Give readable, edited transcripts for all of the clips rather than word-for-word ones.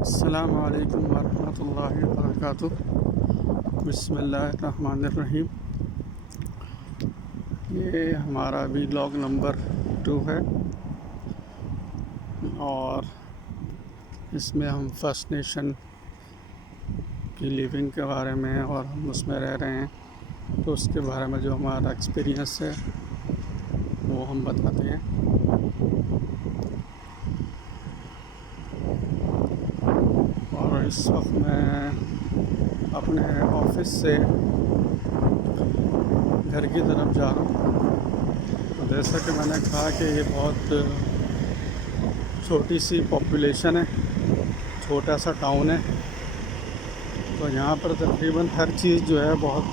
अस्सलामु अलैकुम वरहमतुल्लाहि वबरकातुहू। बिस्मिल्लाहिर्रहमानिर्रहीम। ये हमारा वीलॉग नंबर 2 है और इसमें हम फर्स्ट नेशन की लिविंग के बारे में और हम उसमें रह रहे हैं तो उसके बारे में जो हमारा एक्सपीरियंस है वो हम बताते हैं। और इस वक्त मैं अपने ऑफिस से घर की तरफ जा रहा हूँ। तो जैसा कि मैंने कहा कि ये बहुत छोटी सी पॉपुलेशन है, छोटा सा टाउन है, तो यहाँ पर तकरीबन हर चीज़ जो है बहुत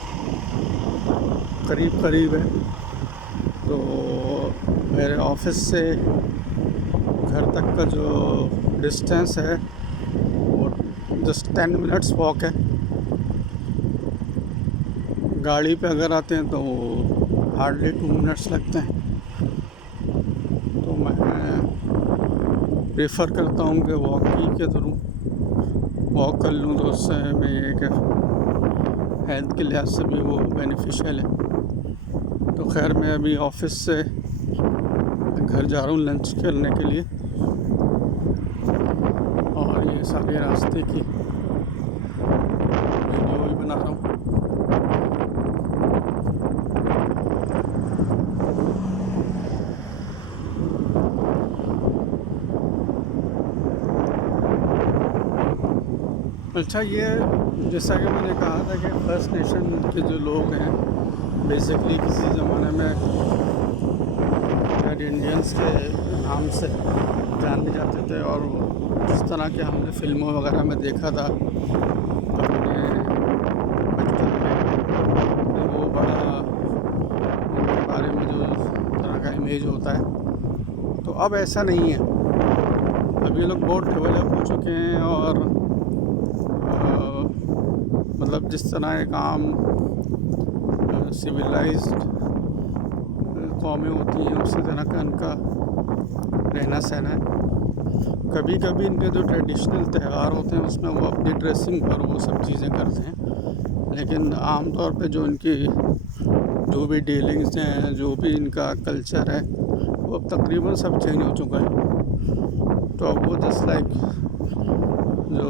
करीब करीब है। तो मेरे ऑफिस से घर तक का जो डिस्टेंस है वो जस्ट 10 मिनट्स वॉक है। गाड़ी पे अगर आते हैं तो हार्डली 2 मिनट्स लगते हैं। तो मैं प्रेफर करता हूँ कि वॉकिंग के थ्रू वॉक कर लूँ, तो उससे मैं ये कि हेल्थ के लिहाज से भी वो बेनिफिशियल है। तो खैर मैं अभी ऑफिस से घर जा रहा हूँ लंच करने के लिए, और ये सारे रास्ते की वीडियो भी बना रहा हूँ। अच्छा, ये जैसा कि मैंने कहा था कि फर्स्ट नेशन के जो लोग हैं बेसिकली किसी ज़माने में रेड इंडियंस के नाम से जाने जाते थे, और जिस तरह के हमने फिल्मों वगैरह में देखा था अपने बचपन में, तो वो बड़ा उनके बारे में जो तरह का इमेज होता है, तो अब ऐसा नहीं है। अब ये लोग बहुत डेवलप हो चुके हैं, और मतलब जिस तरह एक आम सिविलाइज्ड कौमें होती हैं उसी तरह का इनका रहना सहना है। कभी कभी इनके जो ट्रेडिशनल त्यौहार होते हैं उसमें वो अपनी ड्रेसिंग पर वो सब चीज़ें करते हैं, लेकिन आम तौर पे जो इनकी जो भी डीलिंग्स हैं, जो भी इनका कल्चर है, वो अब तकरीबन सब चेंज हो चुका है। तो अब वो जस्ट लाइक जो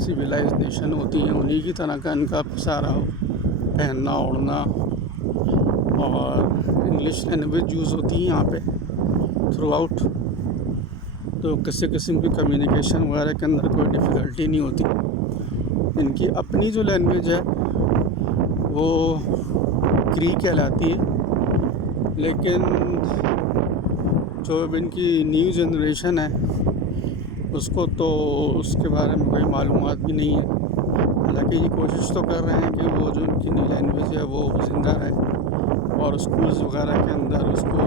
सिविलाइज्ड नेशन होती हैं उन्हीं की तरह का इनका सारा पहनना ओढ़ना, और इंग्लिश लैंग्वेज यूज़ होती है यहाँ पे थ्रू आउट। तो किसी किस्म की कम्युनिकेशन वगैरह के अंदर कोई डिफ़िकल्टी नहीं होती। इनकी अपनी जो लैंग्वेज है वो क्री कहलाती है, लेकिन जो अब इनकी न्यू जनरेशन है उसको तो उसके बारे में कोई मालूमात भी नहीं है। हालांकि ये कोशिश तो कर रहे हैं कि वो जो उनकी न्यू लैंग्वेज है वो ज़िंदा रहे, और स्कूल्स वगैरह के अंदर उसको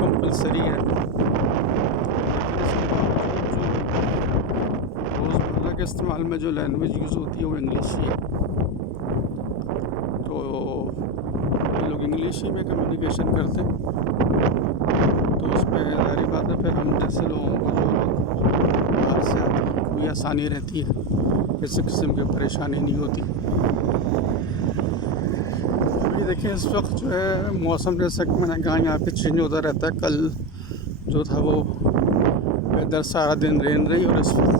कंपलसरी है। रोज़मर्रा के इस्तेमाल में जो लैंग्वेज यूज़ होती है वो इंग्लिश ही है, तो ये लोग इंग्लिश ही में कम्युनिकेशन करते हैं। तो उसमें ज़ाहिर बात है फिर हम जैसे लोगों को जो लोग बाहर से आते हैं कोई आसानी रहती है, किसी किस्म की परेशानी नहीं होती। अभी देखिए इस वक्त जो है मौसम जैसा कि मैंने कहा यहाँ पे चेंज होता रहता है। कल जो था वो वेदर सारा दिन रेन रही, और इस वक्त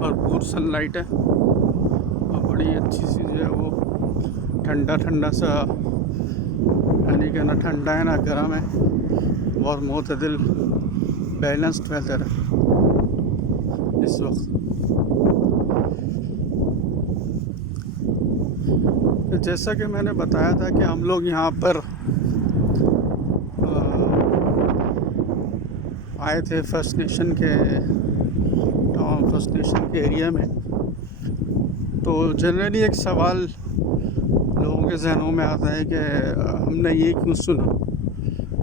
भरपूर सनलाइट है, और बड़ी अच्छी सी जो है वो ठंडा ठंडा सा, यानी कि ना ठंडा है ना गर्म है, बहुत मोतदिल बैलेंस्ड वेदर है इस वक्त। जैसा कि मैंने बताया था कि हम लोग यहाँ पर आए थे फर्स्ट नेशन के टाउन, फर्स्ट नेशन के एरिया में। तो जनरली एक सवाल लोगों के जहनों में आता है कि हमने ये क्यों सुना,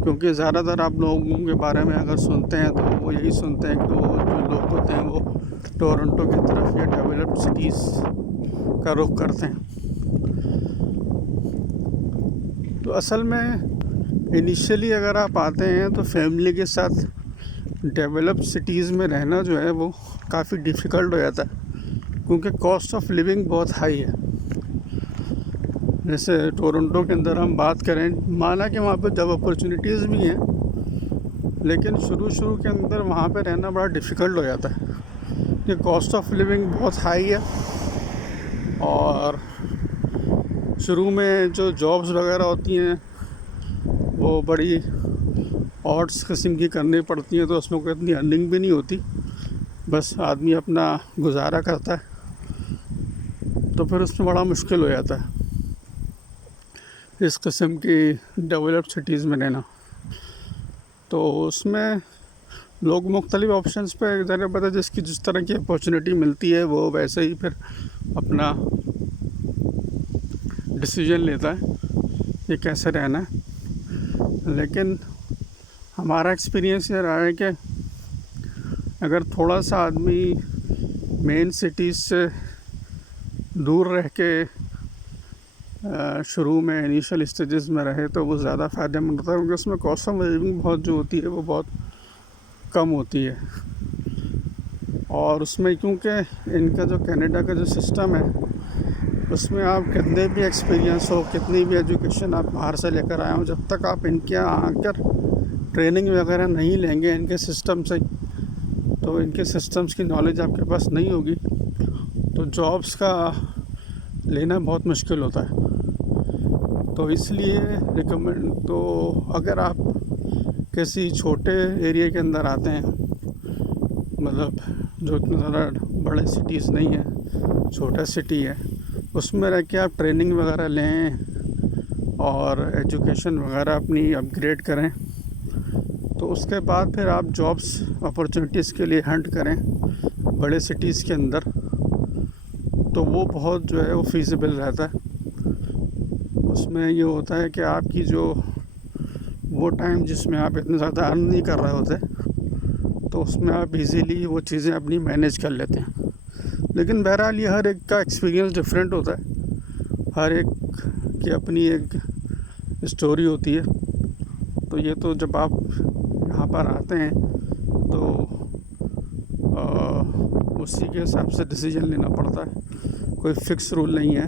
क्योंकि ज़्यादातर आप लोगों के बारे में अगर सुनते हैं तो वो यही सुनते हैं कि वो जो लोग होते हैं वो टोरंटो की तरफ या डेवलप्ड सिटीज़ का रुख करते हैं। तो असल में इनिशियली अगर आप आते हैं तो फैमिली के साथ डेवलप सिटीज़ में रहना जो है वो काफ़ी डिफ़िकल्ट हो जाता है, क्योंकि कॉस्ट ऑफ लिविंग बहुत हाई है। जैसे टोरंटो के अंदर हम बात करें, माना कि वहाँ पे जॉब अपॉर्चुनिटीज़ भी हैं, लेकिन शुरू के अंदर वहाँ पे रहना बड़ा डिफ़िकल्ट हो जाता है कि कॉस्ट ऑफ लिविंग बहुत हाई है। और शुरू में जो जॉब्स वगैरह होती हैं वो बड़ी ऑड्स किस्म की करनी पड़ती हैं, तो उसमें कोई इतनी अर्निंग भी नहीं होती, बस आदमी अपना गुजारा करता है, तो फिर उसमें बड़ा मुश्किल हो जाता है इस किस्म की डेवलप्ड सिटीज़ में रहना। तो उसमें लोग मुख्तलिफ ऑप्शंस पे ज़रा पता जिसकी जिस तरह की अपॉर्चुनिटी मिलती है वो वैसे ही फिर अपना डिसीजन लेता है कि कैसे रहना है। लेकिन हमारा एक्सपीरियंस ये रहा है कि अगर थोड़ा सा आदमी मेन सिटीज़ से दूर रह के शुरू में इनिशियल स्टेजेस में रहे तो वो ज़्यादा फ़ायदेमंद होता है, क्योंकि उसमें कॉस्ट ऑफ लिविंग बहुत जो होती है वो बहुत कम होती है। और उसमें क्योंकि इनका जो कनाडा का जो सिस्टम है उसमें आप कितने भी एक्सपीरियंस हो, कितनी भी एजुकेशन आप बाहर से लेकर आए हो, जब तक आप इनके यहाँ आकर ट्रेनिंग वगैरह नहीं लेंगे इनके सिस्टम से, तो इनके सिस्टम्स की नॉलेज आपके पास नहीं होगी तो जॉब्स का लेना बहुत मुश्किल होता है। तो इसलिए रिकमेंड, तो अगर आप किसी छोटे एरिया के अंदर आते हैं, मतलब जो इतने ज़्यादा बड़े सिटीज़ नहीं है, छोटा सिटी है, उसमें रह के आप ट्रेनिंग वगैरह लें और एजुकेशन वगैरह अपनी अपग्रेड करें, तो उसके बाद फिर आप जॉब्स अपॉर्चुनिटीज़ के लिए हंट करें बड़े सिटीज़ के अंदर, तो वो बहुत जो है वो फीसिबल रहता है। उसमें ये होता है कि आपकी जो वो टाइम जिसमें आप इतने ज़्यादा अर्न नहीं कर रहे होते, तो उसमें आप इजीली वो चीज़ें अपनी मैनेज कर लेते हैं। लेकिन बहरहाल ये हर एक का एक्सपीरियंस डिफरेंट होता है, हर एक की अपनी एक स्टोरी होती है। तो ये तो जब आप यहाँ पर आते हैं तो उसी के हिसाब से डिसीजन लेना पड़ता है, कोई फ़िक्स रूल नहीं है।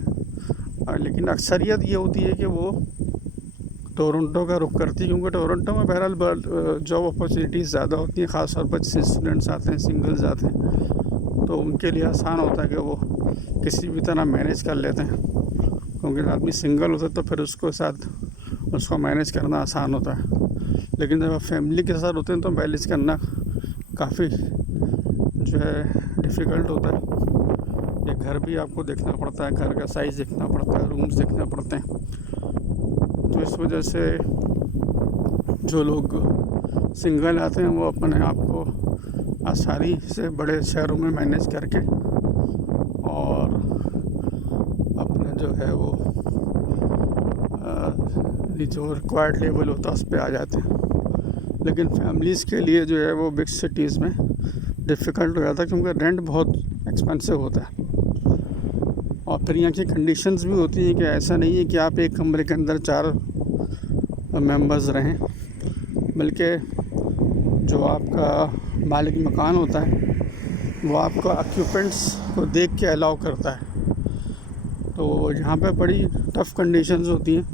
लेकिन अक्सरियत ये होती है कि वो टोरंटो का रुख करती है, क्योंकि टोरंटो में बहरहाल जॉब अपॉर्चुनिटीज़ ज़्यादा होती हैं, ख़ास तौर पर जैसे स्टूडेंट्स आते हैं, सिंगल्स आते हैं, तो उनके लिए आसान होता है कि वो किसी भी तरह मैनेज कर लेते हैं, क्योंकि आदमी सिंगल होता है तो फिर उसको मैनेज करना आसान होता है। लेकिन जब आप फैमिली के साथ होते हैं तो मैनेज करना काफ़ी जो है डिफ़िकल्ट होता है। ये घर भी आपको देखना पड़ता है, घर का साइज़ देखना पड़ता है, रूम्स देखना पड़ते हैं। तो इस वजह से जो लोग सिंगल आते हैं वो अपने आप को आसानी से बड़े शहरों में मैनेज करके और अपना जो है वो जो रिक्वायर्ड लेवल होता है उस पर आ जाते हैं। लेकिन फैमिलीज़ के लिए जो है वो बिग सिटीज़ में डिफ़िकल्ट हो जाता है, क्योंकि रेंट बहुत एक्सपेंसिव होता है। और फिर यहाँ की कंडीशंस भी होती हैं कि ऐसा नहीं है कि आप एक कमरे के अंदर 4 मेंबर्स रहें, बल्कि जो आपका मालिक मकान होता है वो आपको ऑक्यूपेंट्स को देख के अलाउ करता है। तो यहाँ पे बड़ी टफ़ कंडीशंस होती हैं,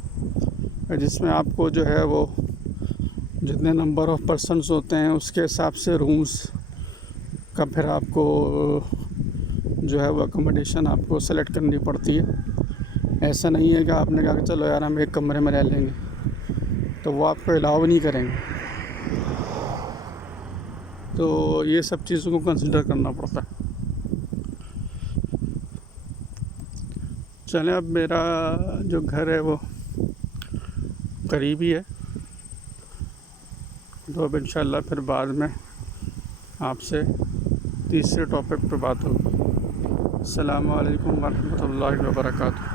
जिसमें आपको जो है वो जितने नंबर ऑफ़ पर्सन्स होते हैं उसके हिसाब से रूम्स का फिर आपको जो है वो अकोमोडेशन आपको सेलेक्ट करनी पड़ती है। ऐसा नहीं है कि आपने कहा कि चलो यार हम एक कमरे में रह लेंगे, तो वो आपको अलाउ नहीं करेंगे। तो ये सब चीज़ों को कंसिडर करना पड़ता है। चलें, अब मेरा जो घर है वो करीब ही है, तो अब इंशाल्लाह फिर बाद में आपसे तीसरे टॉपिक पर बात होगी। अस्सलामु अलैकुम वरहमतुल्लाहि वबरकातुहू।